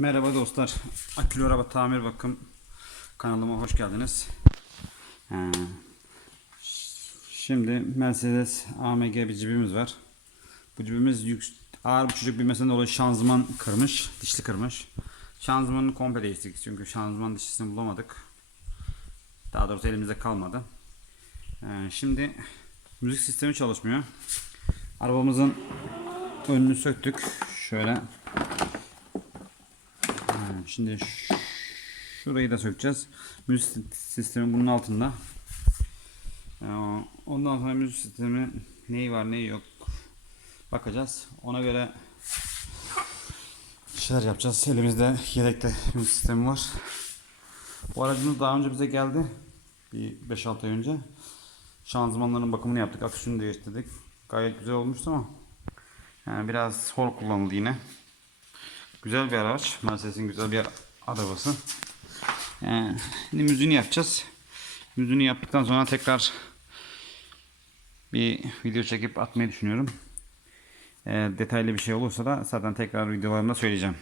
Merhaba dostlar. Akülü Araba Tamir Bakım kanalıma hoş geldiniz. Ee, Şimdi Mercedes AMG bir cibimiz var. Bu cibimiz yük, ağır bir çocuk bilmesinden dolayı şanzıman kırmış, dişli kırmış. Şanzımanını komple değiştirdik çünkü şanzıman dişlisini bulamadık. Daha doğrusu elimizde kalmadı. Ee, Şimdi müzik sistemi çalışmıyor. Arabamızın önünü söktük. Şöyle Şimdi şurayı da sökeceğiz. Müzik sistemi bunun altında. Ee, Ondan sonra müzik sistemi neyi var neyi yok bakacağız. Ona göre şeyler yapacağız. Elimizde yedekte müzik sistemi var. Bu aracımız daha önce bize geldi. Bir 5-6 ay önce. Şanzımanların bakımını yaptık. Aküsünü değiştirdik. Gayet güzel olmuştu ama yani biraz hor kullanıldı yine. Güzel bir araç. Mercedes'in güzel bir arabası. Ee, şimdi müziğini yapacağız. Müziğini yaptıktan sonra tekrar bir video çekip atmayı düşünüyorum. Ee, detaylı bir şey olursa da zaten tekrar videolarımda söyleyeceğim.